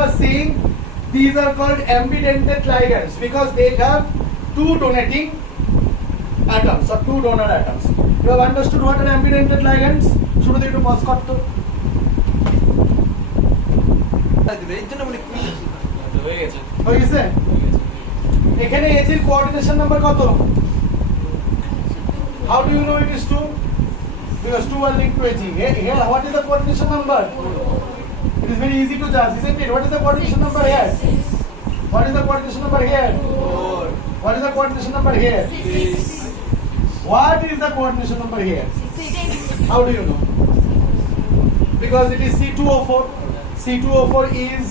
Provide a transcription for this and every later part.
was saying these are called ambidentate ligands because they have two donating atoms or two donor atoms. You have understood what are ambidentate ligands? শুরু থেকে একটু pause করতো। হয়ে গেছে? এখানে H এর coordination number কত? How do you know it is 2? Because 2 are linked to H. Here, what is the coordination number? It is very easy to judge, isn't it? What is the coordination number here? What is the coordination number here? 4. What is the coordination number here? 6. What is the coordination number here? How do you know? Because it is C2O4. C2O4 is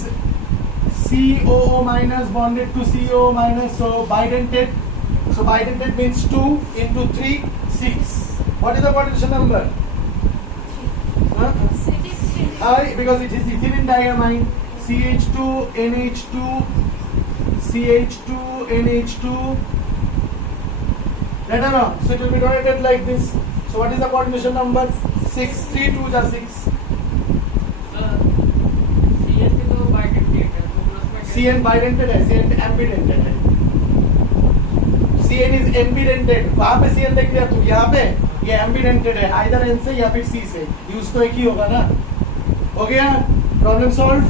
COO minus bonded to COO minus, so bidentate. So bidentate means 2 into 3, 6. What is the coordination number? Huh? Because it is ethylene diamine. CH2 NH2 CH2 NH2. Right or wrong? So it will be donated like this. So what is the coordination number? 6. 3 2 is 6. CN bidentate है, CN ambidentate है. CN is ambidentate. कहाँ पे CN देख लिया तू? यहाँ पे ये ambidentate है. Either N से या फिर C से. Use तो एक ही होगा ना? हो गया? Problem solved?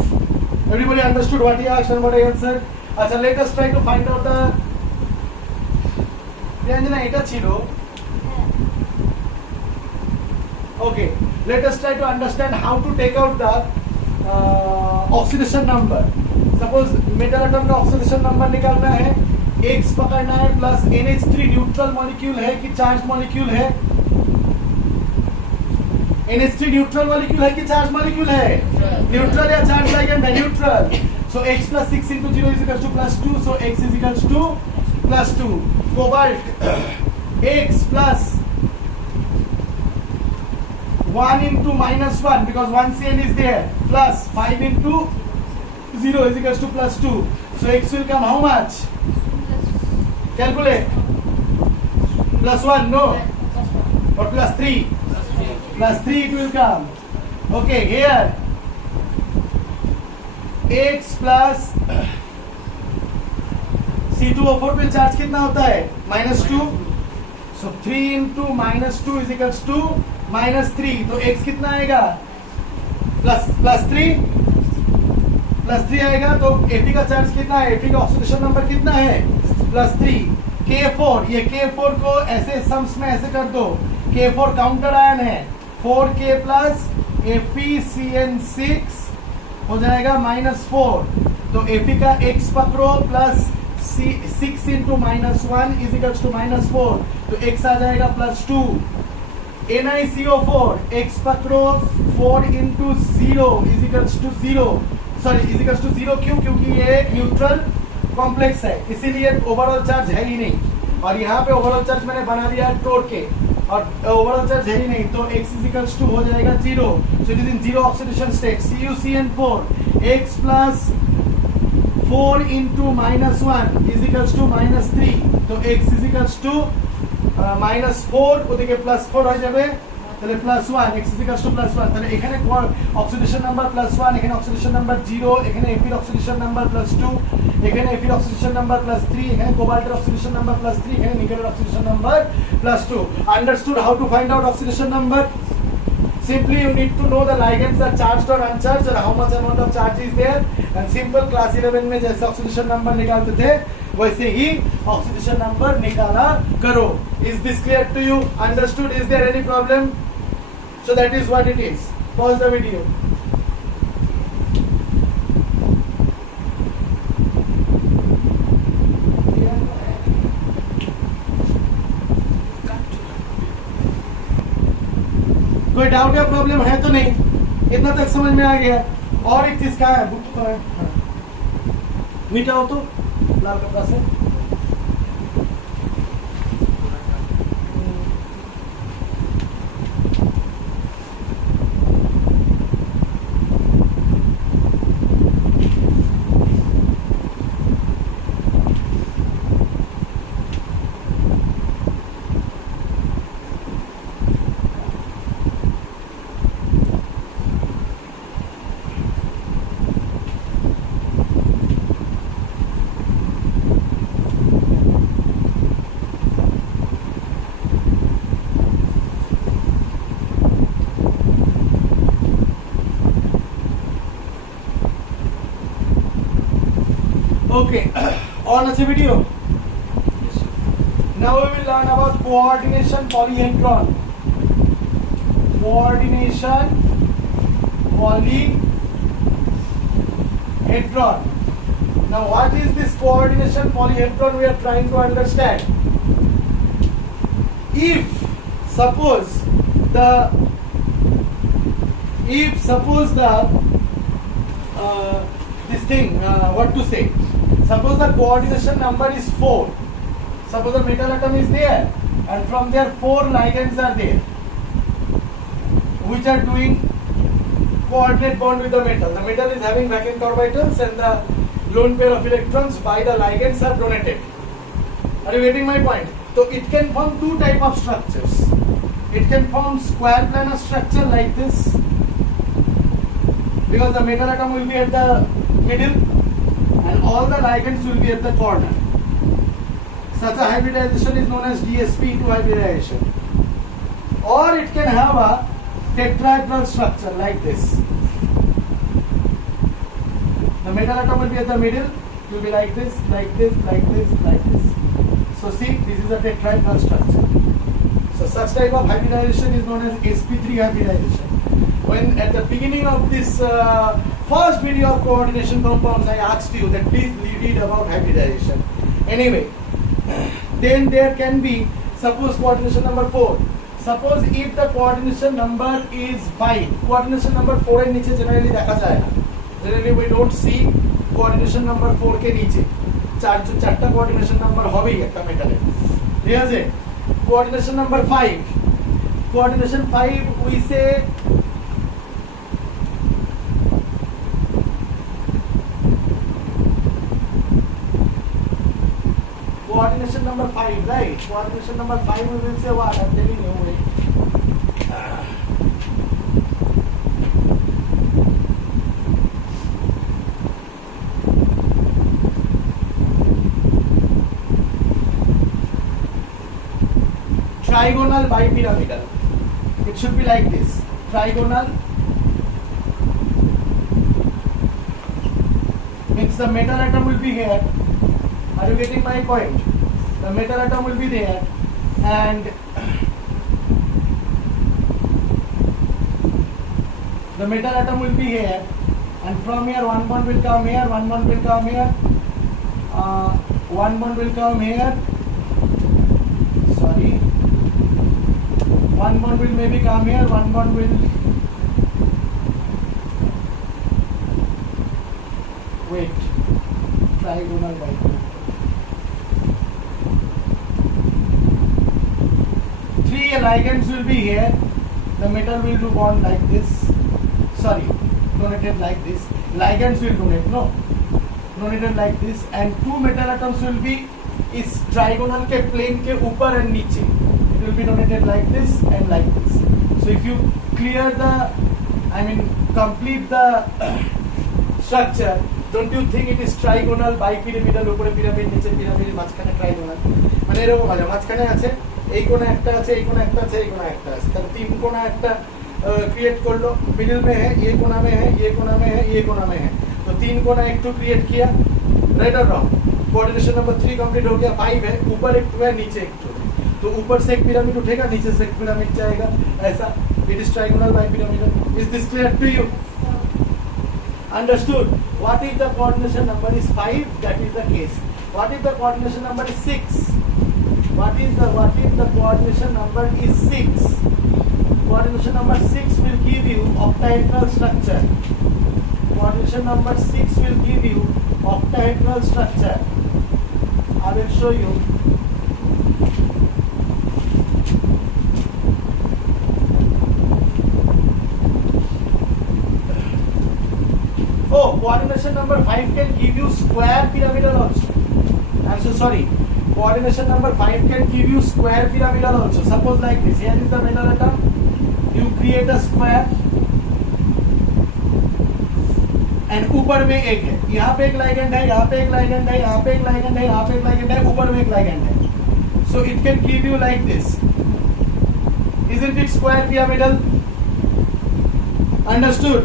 Everybody understood what he asked and what I answered? अच्छा, let us try to find out the. प्रियंजना এটা ছিল. Okay, let us try to understand how to take out the oxidation number. Suppose metal atom का oxidation number निकालना है, X पकड़ना है plus NH3 neutral molecule है कि चार्ज मॉलिक्यूल है? NH3 न्यूट्रल मॉलिक्यूल है कि चार्ज मॉलिक्यूल है? न्यूट्रल या चार्ज लाइगेंड है? Neutral. So X plus 6 into 0 is equals to plus 2. So X is equals to plus 2. Cobalt X plus 1 into minus 1 because 1 CN is there plus 5 into 0 is equals to plus 2. So X will come how much? Calculate. Plus 1, no? Or plus 3? Plus 3 it will come. Okay, here X plus C2O4 पे charge कितना होता है? -2. So 3 into -2 is equals to -3. तो X कितना आएगा? plus 3 आएगा. तो Fe का चार्ज कितना है? Fe का ऑक्सीडेशन नंबर कितना है? +3. K4, ये K4 को ऐसे सम्स में ऐसे कर दो. K4 काउंटर आयन है. 4K plus FeCN6 हो जाएगा -4. तो Fe का X पकड़ो plus 6 into -1 is equals to -4. तो X आ जाएगा +2. NiCO4 X पकड़ो 4 into 0 is equals to 0. Sorry is equals to 0 क्यों? क्योंकि ये एक न्यूट्रल कॉम्प्लेक्स है, इसीलिए ओवरऑल चार्ज है ही नहीं. और यहाँ पे ओवरऑल चार्ज मैंने बना दिया है तोड़ के, और ओवरऑल चार्ज है ही नहीं. तो x इज इक्वल्स टू हो जाएगा 0. So it is in 0 oxidation state. CuCN4 x plus 4 into -1 is equals to -3. तो x is equals to -4 ওদিকে +4 হয়ে যাবে, তাহলে +1. x is equals to +1. তাহলে এখানে অক্সিডেশন নাম্বার +1, এখানে অক্সিডেশন নাম্বার 0, এখানে Fe এর অক্সিডেশন নাম্বার +2, এখানে Fe এর অক্সিডেশন নাম্বার +3, এখানে কোবাল্টের অক্সিডেশন নাম্বার +3, এখানে নিকেলের oxidation number +2. Understood how to find out oxidation number? Simply you need to know the ligands are charged or uncharged and how much amount of charge is there. And simple class 11 में जैसे oxidation number निकालते थे वैसे ही oxidation number निकाला करो. Is this clear to you? Understood? Is there any problem? So that is what it is. Pause the video. कोई doubt या problem है तो नहीं? इतना तक समझ में आ गया? और एक चीज क्या है? बुक तो है. मीठा हो तो लाल कपड़ा से. Okay. On a video. Yes, sir. Now we will learn about coordination polyhedron. Coordination polyhedron. Now what is this coordination polyhedron we are trying to understand? If suppose the this thing, what to say, suppose the coordination number is 4. Suppose the metal atom is there and from there 4 ligands are there which are doing coordinate bond with the metal. The metal is having vacant orbitals and the lone pair of electrons by the ligands are donated. Are you getting my point? So it can form two type of structures. It can form square planar structure like this, because the metal atom will be at the middle and all the ligands will be at the corner. Such a hybridization is known as DsP2 hybridization. Or it can have a tetrahedral structure like this. The metal atom will be at the middle, it will be like this, like this, like this, like this. So see, this is a tetrahedral structure. So such type of hybridization is known as sp3 hybridization. When at the beginning of this first video of coordination compounds, I asked you that please read about hybridization. Anyway, then there can be, suppose coordination number 4. Suppose if the coordination number is 5, coordination number 4 এর নিচে generally দেখা যায় না. Generally we don't see coordination number 4 के नीचे. চারটা coordination number হবেই একটা মেটালে. ঠিক আছে? Coordination number 5. Coordination 5 we say coordination number 5, right? Coordination number 5 we will say what? I'm telling you. Wait. Trigonal bipyramidal. It should be like this. Trigonal means the metal atom will be here. Are you getting my point? The metal atom will be there and the metal atom will be here, and from here one bond will come here, one bond will come here, one bond will come here, sorry, one bond will maybe come here, one bond will wait, trigonal bipyramidal. 3 ligands will be here. The metal will do bond like this. Sorry, donated like this. Ligands will donate, no? Donated like this, and 2 metal atoms will be is trigonal के plane के ऊपर and नीचे. It will be donated like this and like this. So if you clear the, complete the structure, don't you think it is trigonal bipyramidal? উপরে pyramid, নিচে pyramid, মাঝখানে trigonal. মানে এরকম আছে, মাঝখানে আছে এই কোণা একটা আছে, এই কোণা একটা আছে, এই কোণা একটা আছে, তাহলে তিন কোণা একটা क्रिएट कर लो. मिडिल में है, ये कोना में है, ये कोना में है, ये कोना में है, तो 3 कोना एक तो क्रिएट किया. राइट और रॉन्ग? कोऑर्डिनेशन नंबर 3 कंप्लीट हो गया. 5 है, ऊपर एक 2 है, नीचे एक 2 है, तो ऊपर से एक पिरामिड उठेगा, नीचे से एक पिरामिड जाएगा, ऐसा. It is triangular bipyramidal. Is this clear to you? Understood? What if the coordination number is 5? That is the case. What if the coordination number is 6? What if the coordination number is 6? Coordination number 6 will give you octahedral structure. Coordination number 6 will give you octahedral structure. I will show you. Oh, coordination number 5 can give you square pyramidal also. I'm so sorry. Coordination number 5 can give you square pyramidal also. Suppose like this. Here is the metal atom. You create a square. And ऊपर में एक है. यहाँ पे एक ligand है, यहाँ पे एक ligand है, यहाँ पे एक ligand है, यहाँ पे एक ligand है, ऊपर में एक ligand है. So it can give you like this. Isn't it square pyramidal? Understood?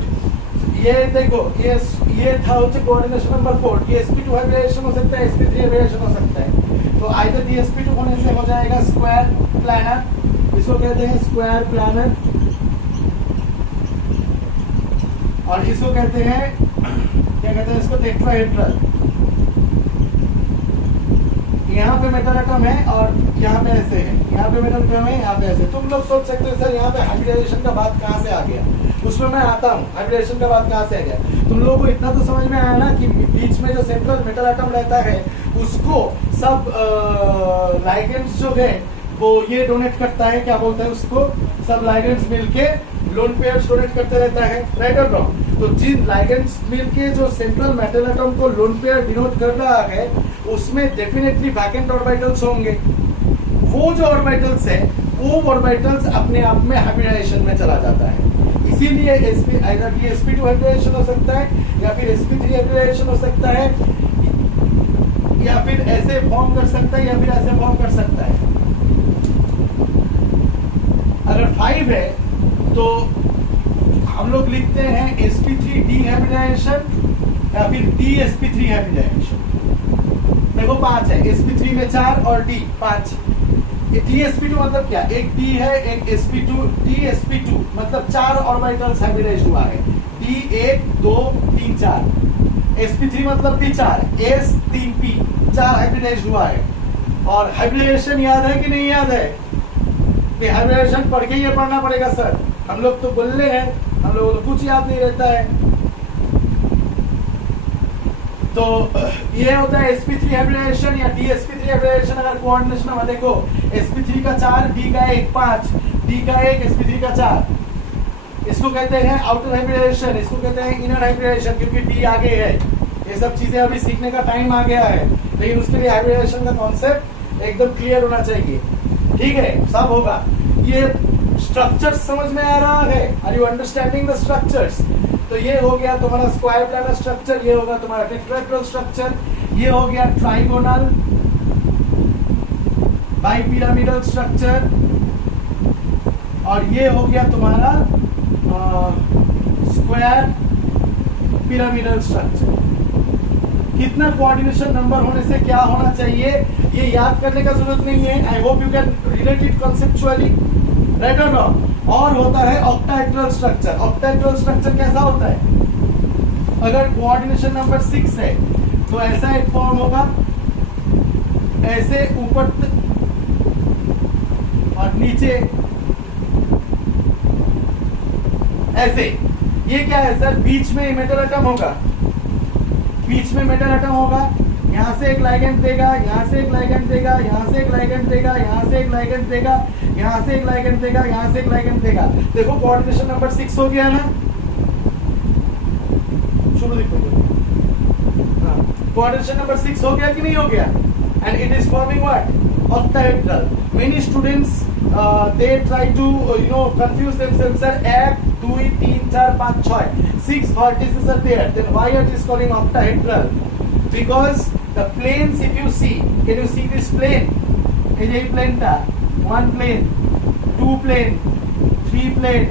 ये देखो ये था होचे कोऑर्डिनेशन नंबर 4, sp2 हाइब्रिडेशन हो सकता है, sp3 हाइब्रिडेशन हो सकता है। तो आइदर dsp2 होने से हो जाएगा स्क्वायर प्लानर, इसको कहते हैं स्क्वायर प्लानर, और इसको कहते हैं क्या कहते हैं इसको टेट्राहेड्रल। यहाँ पे मेटल एटम है और यहाँ पे ऐसे है, यहाँ पे मेटल एटम है, यहाँ पे ऐसे। तुम लोग सोच सकते हो सर यहाँ पे हाइब्रिडाइजेशन का बात कहाँ से आ गया, उसमें मैं आता हूँ हाइब्रिडेशन का बात कहाँ से आ गया। तुम लोगों को इतना तो समझ में आया ना कि बीच में जो सेंट्रल मेटल एटम रहता है उसको सब लाइगेंड्स जो है वो ये डोनेट करता है, क्या बोलते हैं उसको, सब लाइगेंड्स मिलके लोन पेयर्स डोनेट करते रहता है, राइट और रॉन्ग। तो जिन लाइगेंड्स मिलके जो सेंट्रल मेटल एटम को लोन पेयर डिनोट कर रहा है उसमें डेफिनेटली वैकेंट ऑर्बिटल्स होंगे। वो जो ऑर्बिटल्स है वो ऑर्बिटल्स अपने आप में हाइब्रिडाइजेशन में चला जाता है। इसीलिए आइदर ये sp2 हाइब्रिडाइजेशन हो सकता है या फिर sp3 हाइब्रिडाइजेशन हो सकता है, या फिर ऐसे फॉर्म कर सकता है या फिर ऐसे फॉर्म कर सकता है। अगर 5 है तो हम लोग लिखते हैं sp3 डिहाइब्रिडाइजेशन या फिर dsp3 हाइब्रिडाइजेशन। देखो 5 है, sp3 में 4 और d 5। dsp2 मतलब क्या, एक d है एक sp2, dsp2 मतलब 4 ऑर्बिटल्स हाइब्रिडाइज हुआ है, d 1 2 3 4। sp3 मतलब भी 4, s 3p 4 हाइब्रिडाइज हुआ है। और हाइब्रिडाइजेशन याद है कि नहीं याद है? हाइब्रिडाइजेशन पढ़ के ही पढ़ना पड़ेगा सर, हम लोग तो बोल रहे हैं, हम लोगों को कुछ याद नहीं रहता है। तो ये होता है sp3 हाइब्रिडाइजेशन या dsp3 हाइब्रिडाइजेशन। अगर कोऑर्डिनेशन में देखो sp3 का 4, d का 1 5, d का 1 sp3 का 4, इसको कहते हैं आउटर हाइब्रिडाइजेशन, इसको कहते हैं इनर हाइब्रिडाइजेशन, क्योंकि d आगे है। ये सब चीजें अभी सीखने का टाइम आ गया है, लेकिन उसके लिए हाइब्रिडाइजेशन का कॉन्सेप्ट एकदम क्लियर होना चाहिए, ठीक है, सब होगा। ये स्ट्रक्चर्स समझ में आ रहा है? Are you understanding the structures? तो ये हो गया तुम्हारा स्क्वायर प्लानर स्ट्रक्चर, ये होगा तुम्हारा टेट्राहेड्रल स्ट्रक्चर, ये हो गया ट्राइगोनल बाइपिरामिडल स्ट्रक्चर, और ये हो गया तुम्हारा स्क्वायर पिरामिडल स्ट्रक्चर। कितना कोऑर्डिनेशन नंबर होने से क्या होना चाहिए ये याद करने का जरूरत नहीं है। I hope you can relate it conceptually, right और नॉट। और होता है ऑक्टाहेड्रल स्ट्रक्चर। ऑक्टाहेड्रल स्ट्रक्चर कैसा होता है? अगर कोऑर्डिनेशन नंबर 6 है तो ऐसा एक फॉर्म होगा, ऐसे ऊपर और नीचे ऐसे। ये क्या है सर? बीच में मेटल एटम होगा, बीच में मेटल एटम होगा, यहाँ से एक लाइगेंड देगा, यहाँ से एक लाइगेंड देगा, यहाँ से एक लाइगेंड देगा, यहाँ से एक लाइगेंड देगा, यहाँ से एक लाइगेंड देगा, यहाँ से एक लाइगेंड देगा। देखो कोऑर्डिनेशन नंबर 6 हो गया ना, शुरू देखो, हाँ, कोऑर्डिनेशन नंबर 6 हो गया कि नहीं हो गया? And it is forming what? Octahedral. Many students they try to confuse themselves, sir. 1 2 3 4 5 6 vertices are there, then why it is calling octahedral? Because the planes, if you see, can you see this plane? এই plane টা, 1 plane 2 plane 3 plane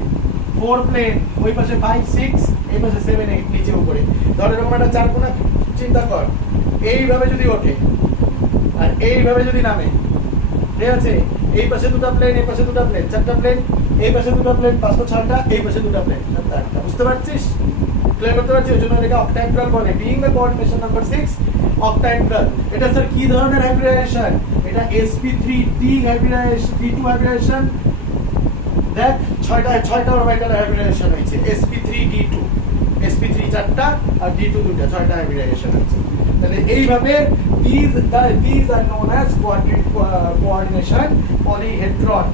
4 plane, ওই পাশে 5 6, এই পাশে 7 8 নিচে উপরে। ধর এরকম একটা চারকোনা চিন্তা কর, এইভাবে যদি ওঠে আর এইভাবে যদি নামে, ঠিক আছে? এই পাশে দুটো প্লেন, এই পাশে দুটো প্লেন, চারটা প্লেন, এই পাশে দুটো প্লেন, পাঁচটা ছয়টা, এই পাশে দুটো প্লেন, সাতটা আটটা। বুঝতে পারছিস? ক্লিয়ার করতে পারছিস? ওই জন্য এটাকে অক্টাহেড্রাল বলে। Being the coordination number 6 octahedral. এটা স্যার কি ধরনের হাইব্রিডাইজেশন? এটা sp3d হাইব্রিডাইজেশন, d2 হাইব্রিডাইজেশন। দেখ ছয়টা অরবিটাল হাইব্রিডাইজেশন হয়েছে, sp3d2, sp3 চারটা আর d2 দুটো, ছয়টা হাইব্রিডাইজেশন আছে। তাহলে এইভাবে these are known as coordination polyhedron.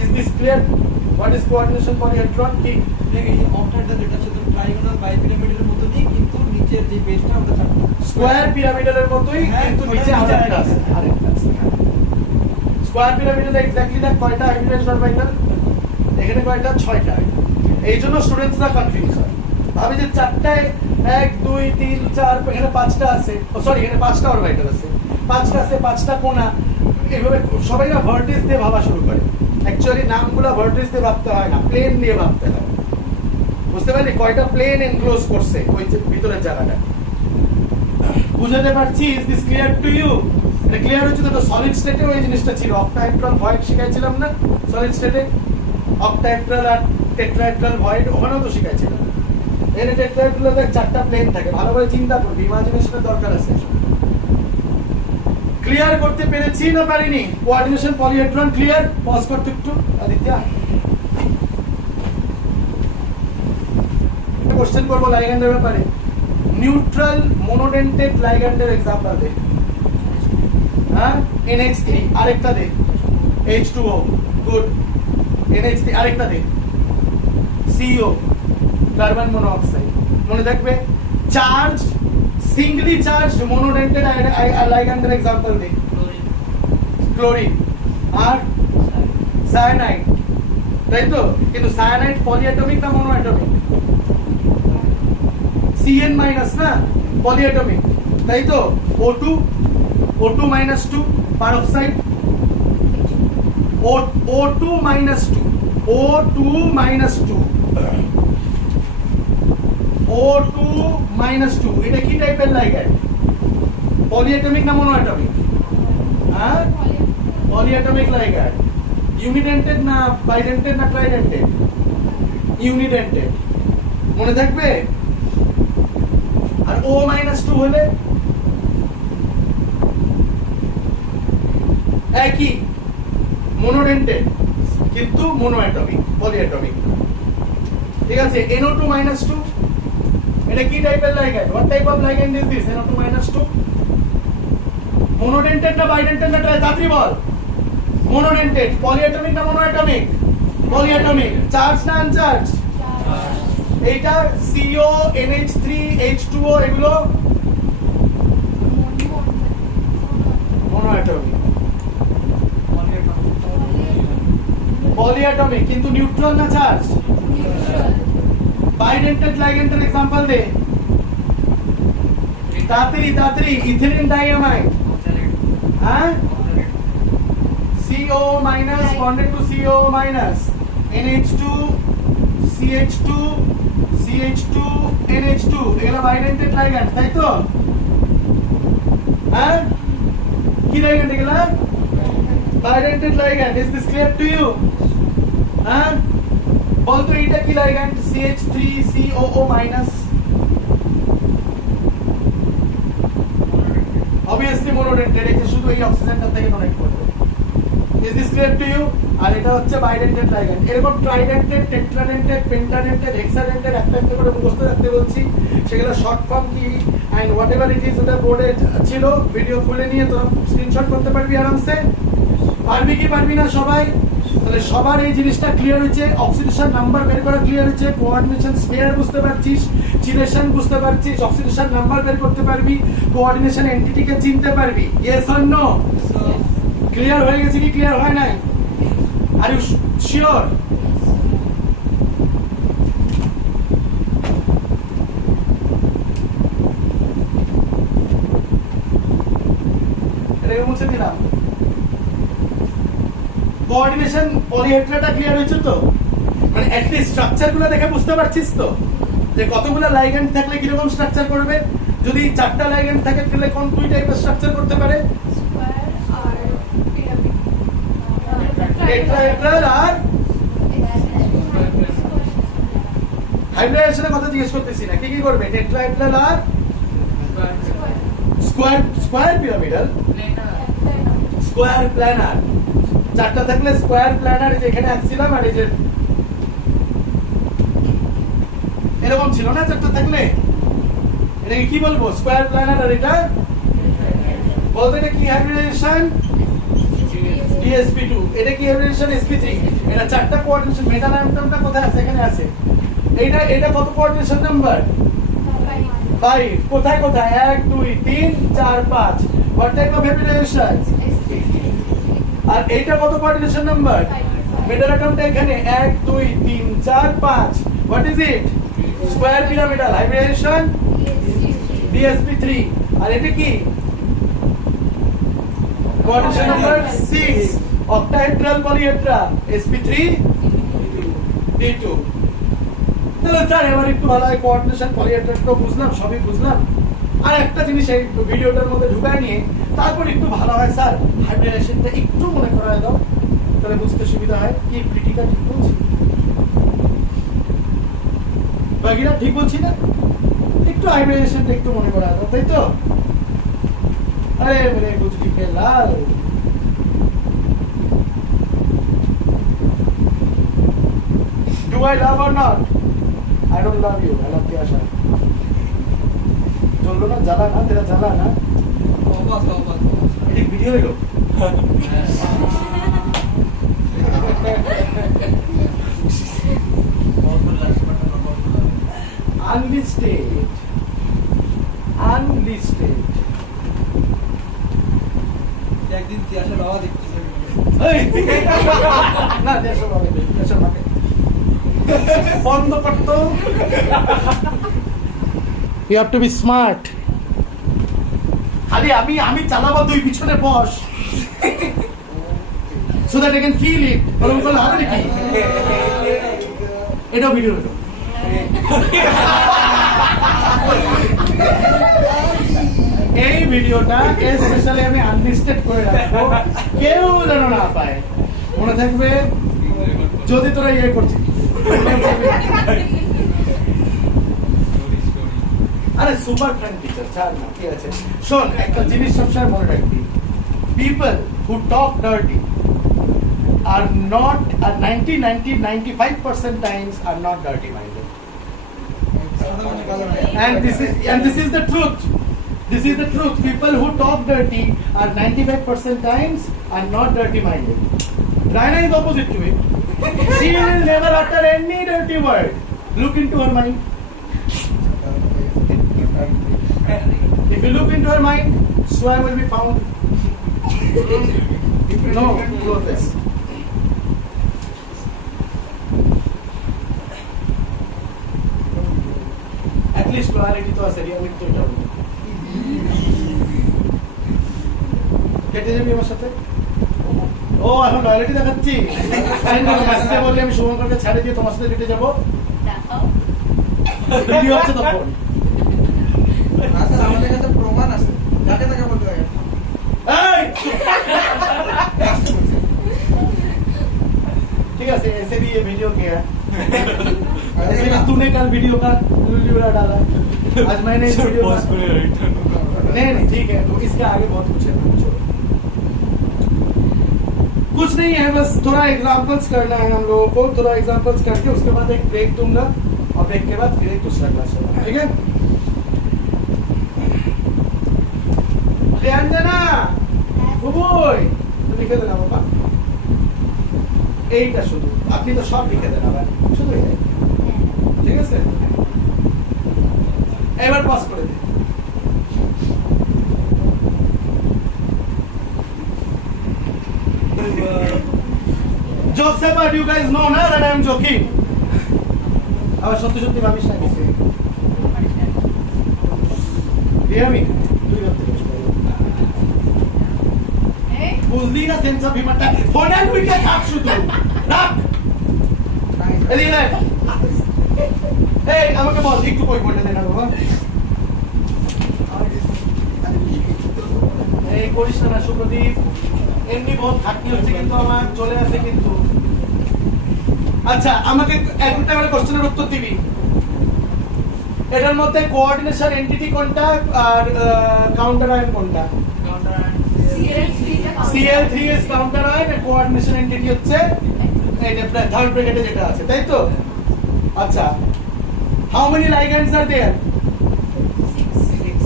Is this clear? What is coordination polyhedron? কি এই অক্টাহেড্রাল যেটা ছিল ট্রাইগোনাল বাইপিরামিডের মতই, কিন্তু নিচের যে বেসটা আমরা থাকবো স্কয়ার পিরামিডের মতই, কিন্তু নিচে আরেকটা আছে, স্কয়ার পিরামিডে এক্স্যাক্টলি দেখ কয়টা হাইব্রিডাইজড অরবিটাল, এখানে কয়টা? 6টা। এই জন্য স্টুডেন্টসরা কনফিউজ হয়, ভাবে যে চারটায় 1 2 3 4, এখানে 5টা আছে, সরি এখানে 5টা অরবিটাল আছে, 5টা আছে, 5টা কোণা। এইভাবে সবাই না ভার্টেক্স দিয়ে ভাবা শুরু করে। অ্যাকচুয়ালি নামগুলো ভার্টেক্স দিয়ে ভাবতে হয় না, প্লেন দিয়ে ভাবতে হয়। বুঝতে পারলি কয়টা প্লেন এনক্লোজ করছে ওই যে ভিতরের জায়গাটা বুঝাতে পারছি is this clear to you এটা ক্লিয়ার হচ্ছে তো সলিড স্টেটে ওই জিনিসটা ছিল অক্টাহেড্রাল ভয়েড শিখাইছিলাম না সলিড স্টেটে অক্টাহেড্রাল আর টেট্রাহেড্রাল ভয়েড ওখানেও তো শিখাইছিলাম এর টেট্রাহেড্রালে চারটা প্লেন থাকে ভালো করে চিন্তা করবি ইমাজিনেশনের দরকার আছে ক্লিয়ার করতে পেরেছি না পারিনি কোঅর্ডিনেশন পলিহেড্রন ক্লিয়ার পজ করতে একটু আদিত্য কোশ্চেন করব লাইগ্যান্ডের ব্যাপারে নিউট্রাল মোনোডেন্টেড লাইগ্যান্ডের एग्जांपल দে হ্যাঁ NH3 আরেকটা দে H2O গুড NH3 আরেকটা দে CO কার্বন মনোঅক্সাইড মনে থাকবে চার্জ সিঙ্গলি চার্জড মোনোডেন্টেড লাইগ্যান্ডের एग्जांपल দে ক্লোরিন আর সায়ানাইড তাই তো কিন্তু সায়ানাইড পলিঅ্যাটমিক না মোনোঅ্যাটমিক Cn মাইনাস না পলিঅ্যাটমিক তাই তো O2 O2 minus 2 peroxide O2 minus 2 O2 minus 2 O2 minus 2 এটা কি টাইপের লাইগ্যান্ড পলিঅ্যাটমিক না মোনোঅ্যাটমিক হ্যাঁ পলিঅ্যাটমিক লাইগ্যান্ড ইউনিডেন্টেড না বাইডেন্টেড না ট্রাইডেন্টেড ইউনিডেন্টেড মনে থাকবে আর O minus 2 হলে একই মোনোডেন্টেড কিন্তু মোনোঅ্যাটমিক পলিঅ্যাটমিক ঠিক আছে NO2 minus 2 এটা কি টাইপের ligand what type of ligand is this NO2 minus 2 monodentate না বাইডেন্টেড না তাড়াতাড়ি বল মোনোডেন্টেড পলিঅ্যাটমিক না মোনোঅ্যাটমিক পলিঅ্যাটমিক চার্জ না আনচার্জ এইটা CO NH3 H2O এগুলো মোনোঅ্যাটমিক পলিঅ্যাটমিক কিন্তু নিউট্রাল না চার্জ বাইডেন্টেড লাইগ্যান্ডের एग्जांपल দে তাড়াতাড়ি ইথিলিন ডাইঅ্যামাইড হ্যাঁ CO minus bonded to CO minus NH2 CH2 CH2 NH2 এগুলো বাইডেন্টেড লাইগ্যান্ড তাই তো হ্যাঁ কি লাইগ্যান্ড এগুলো bidentate ligand is this clear to you হ্যাঁ বলতো এটা কি লাইগ্যান্ড CH3COO মাইনাস obviously monodentate এটা শুধু এই অক্সিজেনটা থেকে কানেক্ট করবে is this clear to you আর এটা হচ্ছে বাইডেন্টেড লাইগ্যান্ড এরকম ট্রাইডেন্টেড টেট্রাডেন্টেড পেন্টাডেন্টেড হেক্সাডেন্টেড একটা একটা করে মুখস্থ রাখতে বলছি সেগুলো শর্ট ফর্ম কি এন্ড হোয়াটএভার ইট ইজ ওটা বোর্ডে ছিল ভিডিও খুলে নিয়ে তোরা স্ক্রিনশট করতে পারবি আরামসে পারবি কি পারবি না সবাই তাহলে সবার এই জিনিসটা ক্লিয়ার হয়েছে অক্সিডেশন নাম্বার বের করা ক্লিয়ার হয়েছে কোঅর্ডিনেশন স্পেয়ার বুঝতে পারছিস চিলেশন বুঝতে পারছিস অক্সিডেশন নাম্বার বের করতে পারবি কোঅর্ডিনেশন এন্টিটিকে চিনতে পারবি ইয়েস অর নো ক্লিয়ার হয়ে গেছে কি ক্লিয়ার হয় নাই আর ইউ শিওর এটা মুছে দিলাম কোঅর্ডিনেশন পলিহেড্রাটা ক্লিয়ার হয়েছে তো মানে এট লিস্ট স্ট্রাকচারগুলো দেখে বুঝতে পারছিস তো যে কতগুলো লাইগ্যান্ড থাকলে কি রকম স্ট্রাকচার করবে যদি চারটা লাইগ্যান্ড থাকে তাহলে কোন দুই টাইপের স্ট্রাকচার করতে পারে স্কয়ার আর পিরামিড টেট্রাহেড্রাল আর হাইব্রিডেশনের কথা জিজ্ঞেস করতেছি না কি কি করবে টেট্রাহেড্রাল আর স্কয়ার পিরামিডাল স্কয়ার প্ল্যানার চারটা থাকলে স্কয়ার প্ল্যানার যেখানে আসছিলাম আর এই যে এরকম ছিল না চারটা থাকলে এটাকে কি বলবো স্কয়ার প্ল্যানার আর এটা বলতে এটা কি হাইব্রিডেশন DSP2 এটা কি হাইব্রিডেশন sp3 এটা চারটা কোঅর্ডিনেশন মেটাল আয়নটা কোথায় আছে এখানে আছে এটা কত কোঅর্ডিনেশন নাম্বার 5 কোথায় 1 2 3 4 5 what type of hybridization আর এইটা কত কোঅর্ডিনেশন নাম্বার মিডল অ্যাটমটা এখানে 1 2 3 4 5 what is it square pyramidal hybridisation DSP3 আর এটা কি coordination number 6 octahedral polyhedra sp3 d2 তো তাহলে স্যার এবার একটু ভালো হয় কোঅর্ডিনেশন পলিহেড্রালটাও বুঝলাম, সবই বুঝলাম। আর একটা জিনিস এই ভিডিওটার মধ্যে ঢুকায় নিয়ে তারপর একটু ভালো হয় স্যার হাইড্রেশনটা একটু মনে করায় দাও, তাহলে বুঝতে সুবিধা হয়। কি ক্রিটিক্যাল ঠিক বলছি? বাকিরা ঠিক বলছি না? একটু হাইড্রেশনটা একটু মনে করায় দাও, তাই তো? আরে মেরে গুজরি কে লাল। Do I love or not? I don't love you. I love Kyasha. চললো না, জ্বালা না, তেরা জ্বালা না। এটা ভিডিও এলো। Unlisted. Unlisted. একদিন তিয়াসের বাবা দেখতেছে এই, না, দেড়শো টাকা দেবে, 150 টাকা। বন্ধ করতো। You have to be smart. খালি আমি চালাবো, তুই পিছনে বস, so that I can feel it. ওরকম করলে হবে নাকি? এটাও ভিডিও হলো। এই ভিডিওটা স্পেশালি আমি আনলিস্টেড করে রাখবো, কেউ যেন না পায়। মনে থাকবে যদি তোরা ইয়ে করছিস। আরে সুপার ফ্রেন্ড টিচার, ছাড় না, ঠিক আছে। শোন, একটা জিনিস সবসময় মনে রাখবি, people who talk dirty are not, 95% times are not dirty minded. And this is the truth. This is the truth. People who talk dirty are 95% times are not dirty minded. Raina is opposite to it. She will never utter any dirty word. Look into her mind. If you look into her mind, swam will be found. No clothes. At least loyalty to a reality to it. কেটে যাবি আমার সাথে? ও এখন loyalty দেখাচ্ছি। মেসেজে বললে আমি শুভঙ্করকে ছেড়ে দিয়ে তোমার সাথে কেটে যাবো। ভিডিও আছে তখন। আমাদের কাছে প্রমাণ আছে, যাকে তাকে বলতে হবে। এই! ठीक है, ऐसे भी ये वीडियो किया है। ऐसे भी तूने कल वीडियो का लुलियोड़ा डाला, आज मैंने इस वीडियो का नहीं ठीक है, तो इसके आगे बहुत कुछ है। कुछ नहीं है, बस थोड़ा एग्जांपल्स करना है हम लोगों को। थोड़ा एग्जांपल्स करके उसके बाद एक ब्रेक दूंगा और ब्रेक के बाद फिर एक दूसरा क्लास होगा, ठीक है? ध्यान देना বুবুই, তুমি লিখে দেনা বাবা। এইটা শুধু আপনি তো সব লিখে দেন আবার, শুধু এটাই, ঠিক আছে? এবার পাস করে দিন। Jokes apart, you guys know na that I am joking. আবার সত্যি সত্যি ভাবিস না কিছু। রিয়ামি, তুই ভাবতে পারিস বুঝলি না সেন্স অফ হিউমারটা? ফোনের উইকে কাট শুধু রাখ। এদিকে দেখ। এই আমাকে বল একটু কই বলতে দে না বাবা। এই করিস না সুপ্রদীপ, এমনি বহুত খাটনি হচ্ছে কিন্তু আমার চলে আসে কিন্তু। আচ্ছা আমাকে একটা করে কোশ্চেনের উত্তর দিবি। এটার মধ্যে কোঅর্ডিনেশন এন্টিটি কোনটা আর কাউন্টার আয়ন কোনটা? CL3 is counter ion and coordination entity হচ্ছে এটা থার্ড ব্র্যাকেটে যেটা আছে, তাই তো? আচ্ছা, how many ligands are there? 6.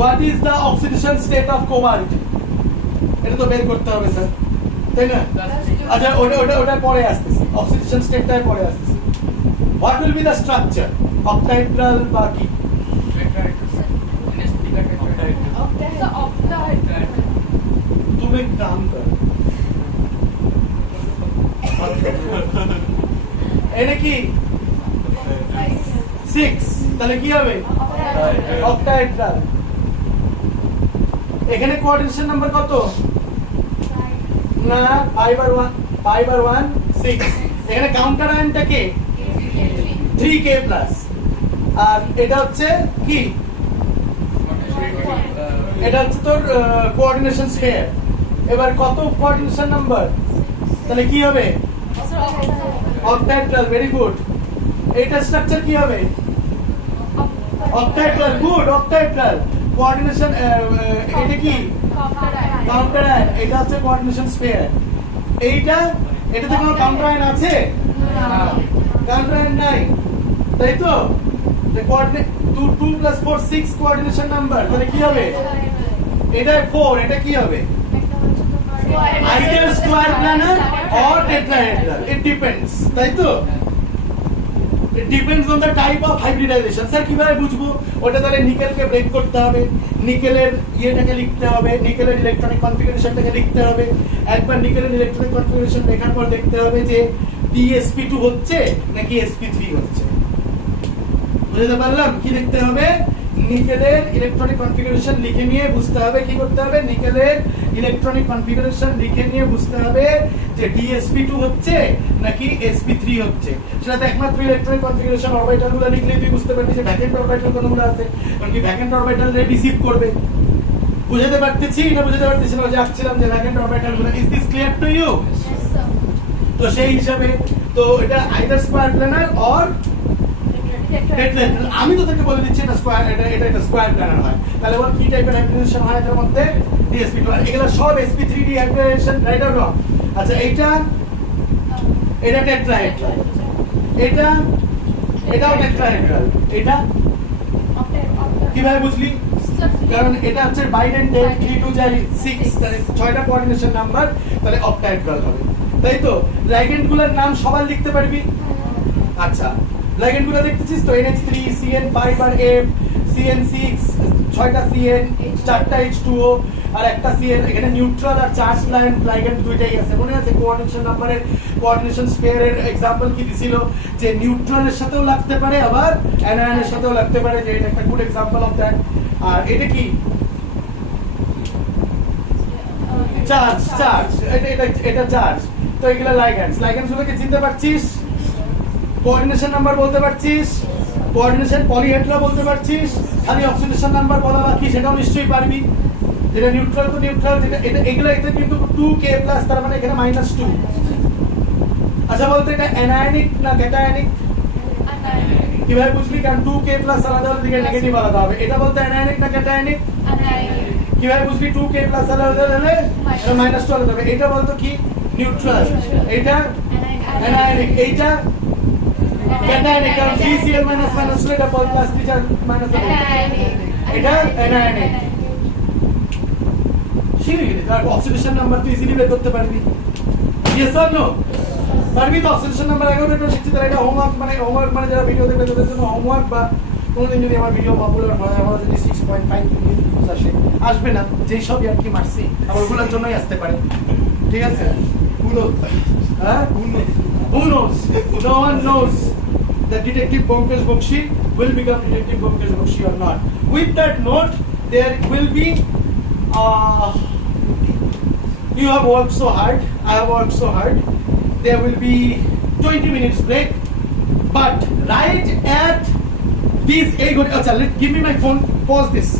What is the oxidation state of cobalt? এটা তো বের করতে হবে স্যার, তাই না? আচ্ছা ওটা পরে আসতেছে, অক্সিডেশন স্টেটটাই পরে আসতেছে। What will be the structure? Octahedral বা কি? तुम एक काम कर, এটা কি 6, তাহলে কি হবে? অক্টাহেড্রাল। এখানে কোঅর্ডিনেশন নাম্বার কত? না 5 আর 1 6। এখানে কাউন্টার আয়নটা কে? 3k plus. আর এটা হচ্ছে কি, এটা হচ্ছে তোর কোঅর্ডিনেশন স্ফিয়ার। এবার কত কোঅর্ডিনেশন নাম্বার, তাহলে কি হবে অক্টাহেড্রাল। Very good. এইটা স্ট্রাকচার কি হবে অক্টাহেড্রাল। Good, octahedral. কোঅর্ডিনেশন এটা কি কাউন্টার আয়ন, এটা হচ্ছে কোঅর্ডিনেশন স্ফিয়ার। এইটা, এটাতে কোনো কাউন্টার আয়ন আছে? কাউন্টার আয়ন নাই, তাই তো? কোঅর্ডিনেট 2 + 4 6 কোঅর্ডিনেশন নাম্বার, তাহলে কি হবে? এটা 4, এটা কি হবে? Either square planar or tetrahedral. It depends, তাই তো? It depends on the type of hybridization. Sir কিভাবে বুঝবো? ওটা তাহলে নিকেলকে ব্রেক করতে হবে, নিকেলের ইয়েটাকে লিখতে হবে, নিকেলের ইলেকট্রনিক কনফিগারেশনটাকে লিখতে হবে। একবার নিকেলের ইলেকট্রনিক কনফিগারেশন লেখার পর দেখতে হবে যে DsP2 হচ্ছে নাকি sp3 হচ্ছে। বুঝতে পারলাম? কি দেখতে হবে? নিকেলের ইলেকট্রনিক কনফিগারেশন লিখে নিয়ে বুঝতে হবে, কি করতে হবে? নিকেলের ইলেকট্রনিক কনফিগারেশন লিখে নিয়ে বুঝতে হবে যে DsP2 হচ্ছে নাকি sp3 হচ্ছে। সেটা একমাত্র ইলেকট্রনিক কনফিগারেশন অরবিটাল গুলো লিখলে তুই বুঝতে পারবি যে ভ্যাকেন্ট অরবিটাল কোনগুলো আছে, কারণ কি ভ্যাকেন্ট অরবিটাল রিসিভ করবে। বুঝতে পারতেছি না? বুঝতে পারতেছি না? যাচ্ছিলাম যে ভ্যাকেন্ট অরবিটাল গুলো। Is this clear to you? তো সেই হিসাবে তো এটা either square planar or tetrahedral. আমি তোদেরকে বলে দিচ্ছি এটা স্কয়ার, এটা স্কয়ার প্ল্যানার হয়। তাহলে বল কি টাইপের হাইব্রিডাইজেশন হয় এর মধ্যে? DsP2। আর এগুলো সব sp3d hybridization, right or wrong? আচ্ছা, এটা টেট্রাহেড্রাল, এটাও টেট্রাহেড্রাল। এটা কিভাবে বুঝলি? কারণ এটা হচ্ছে বাইডেন্টেড, 3 2 যায় 6, তাহলে 6টা কোঅর্ডিনেশন নাম্বার, তাহলে অক্টাহেড্রাল হবে, তাই তো? লাইগেন্ডগুলোর নাম সবাই লিখতে পারবি? আচ্ছা, লাইগেন্ড গুলো দেখতেছিস তো? NH3, CN5 আর F, CN6, 6টা CN, 4টা H2O আর একটা CN। এখানে নিউট্রাল আর চার্জ লাইগেন্ড দুইটাই আছে, মনে আছে? কোঅর্ডিনেশন নাম্বারের কোঅর্ডিনেশন স্পেয়ারের एग्जांपल কি দিছিল? যে নিউট্রালের সাথেও লাগতে পারে, আবার অ্যানায়নের সাথেও লাগতে পারে, যে এটা একটা গুড एग्जांपल অফ দ্যাট। আর এটা কি? চার্জ। এটা চার্জ। তো এগুলা লাইগেন্ডস গুলোকে চিনতে পারছিস? কোঅর্ডিনেশন নাম্বার বলতে পারছিস? কোঅর্ডিনেশন পলিহেড্রা বলতে পারছিস? খালি অক্সিডেশন নাম্বার বলা বাকি, সেটাও নিশ্চয়ই পারবি। যেটা নিউট্রাল তো নিউট্রাল, যেটা এগুলো এটা কিন্তু 2k প্লাস, তার মানে এখানে -2। আচ্ছা বলতে এটা অ্যানায়নিক না ক্যাটায়নিক? কিভাবে বুঝলি? কারণ 2k প্লাস আলাদা হলে দিকে নেগেটিভ আলাদা হবে। এটা বলতে অ্যানায়নিক না ক্যাটায়নিক? কিভাবে বুঝলি? 2k প্লাস আলাদা হলে -2 আলাদা হবে। এটা বলতো কি? নিউট্রাল। এটা অ্যানায়নিক। এইটা ক্যাটায়নিক, কারণ CCl মাইনাস এটা পল প্লাস 3 মাইনাস এটা অ্যানায়নিক। শিখে গেলি? তার অক্সিডেশন নাম্বার তুই ইজিলি বের করতে পারবি। Yes or no? পারবি তো? অক্সিডেশন নাম্বার আগেও বের শিখছি। তাহলে এটা হোমওয়ার্ক মানে যারা ভিডিও দেখবে তাদের জন্য হোমওয়ার্ক। বা কোনোদিন যদি আমার ভিডিও পপুলার হয়, আমার যদি 6.5 মিলিয়ন ভিউজ আসবে না, যেই সব আর কি মারছি, আমার ওগুলোর জন্যই আসতে পারে। ঠিক আছে? Who knows? No one knows that Detective Pankaj Bakshi will become Detective Pankaj Bakshi or not. With that note, there will be you have worked so hard, I have worked so hard. There will be 20 minutes break, but right at this, give me my phone, pause this.